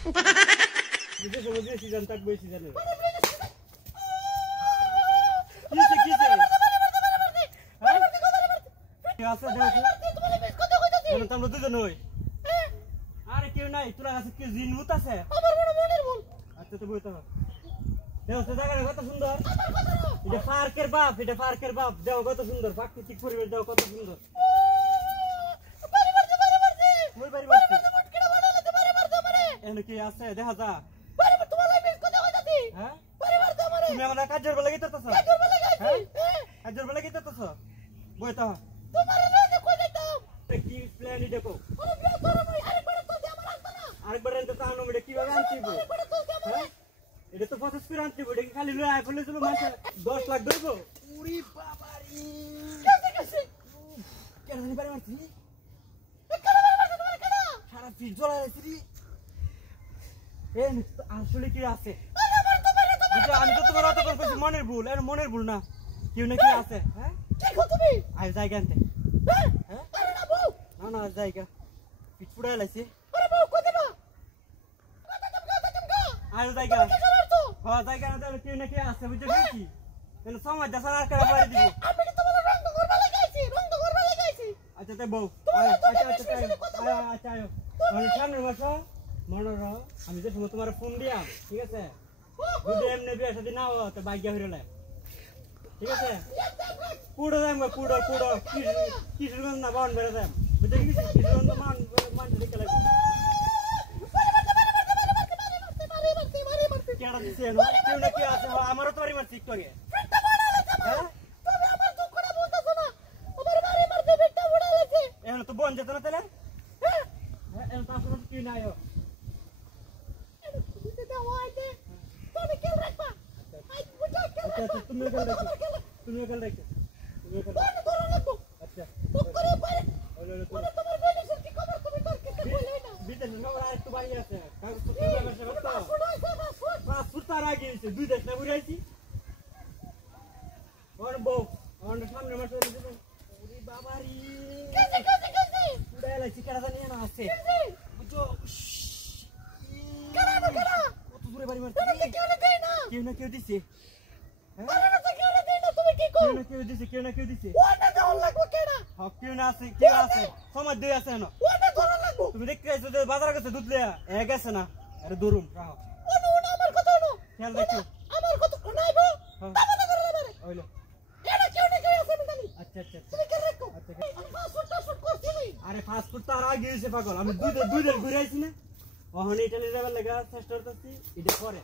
বিদেশ সমুদ্রে সিজন থাকবে সিজনে আরে কেউ নাই তোরা কাছে কি জিন ভূত আছে আচ্ছা তো বইতে দেখো জায়গাটা কত সুন্দর এটা পার্কের বাপ দেখো কত সুন্দর প্রাকৃতিক পরিবেশ দেখো কত সুন্দর এখানে কি আছে দেখা যা হ্যাঁ তুমি আমাদের কাজের বেলা গিয়ে করতেছ কাজের বেলা গিয়ে করতেছ বইতে কি প্ল্যান দেখো আরেকবার এনতে তো আনো এটা কিভাবে আনতে হ্যাঁ এটা তো প্রসেস করে আনতে এটা কি খালি লয় আইফোনে ছিল মাসে 10 লাখ দেবো ওরে বাবা রে কেন জানি পারে মারছি সারা ফিট জ্বলা গেছে রে এ আসলে কি আছে আমি তো তোমার অত করছি মনের ভুল না কেউ না কি আছে হ্যাঁ কি তুমি আই জায়গা আনতে হ্যাঁ না জায়গা পিট পুড়া লাইছে আরে বউ কই দেবা আই জায়গা হ্যাঁ জায়গা না তাহলে কেউ না কি আছে বুঝতে কি তাহলে সমাজ দাসার আর করে বাড়ি দিব আমি তো তোমার রং করবা লাগাইছি আচ্ছা তাই বউ আচ্ছা আয়ো সামনে বসো মনোর আমি যে তোমার ফোন দিয়া ঠিক আছে যদি এমনি বিয়ে সাথে না হতো তো বাইক হইরে লাই ঠিক আছে পুরো যাইম পুরো কিশোরগঞ্জ না বাউন বেড়ে যাইম বুঝতে কি কিশোরগঞ্জ মান দেখে লাগবে কেডা দিছে না কেউ না কি আছে আমারও তো বাড়ি মারছি একটু আগে হ্যাঁ তুমি আমার দুঃখ করে বলতাছো না আমার বাড়ি মারতে বেটা উড়া লাগছে এখন তো বন যেত না তাহলে হ্যাঁ এখন তো আসলে কি নাই তুমি খেল রাখো আচ্ছা একটু বাড়ি আছে দুই দেশ না ঘুরে আইছি বউ সামনে মাসে বাবারি কেডা জানি না আছে বুঝছো কত দূরে বাড়ি মারছে কেউ না কেউ দিছে কেউ না কেউ দিছে কেউ না আছে সমাজ দুই আছে না তুমি দেখতে আইছো যে বাজার কাছে দুধ লিয়া গেছে না আরে দরুম রাখো খেয়াল রাখো আমার কত নাইবো দাবাদা করে রে হইলো এটা কেউ না কেউ আছে আমি আচ্ছা তুমি কে রাখো আচ্ছা ফাস্ট করছি আরে ফাস্ট ফুড তো আর আগে হইছে পাগল আমি দুই দিন ঘুরে আইছি না ওখানে এটা নিয়ে যাবার লাগা চেষ্টা করতেছি এটা করে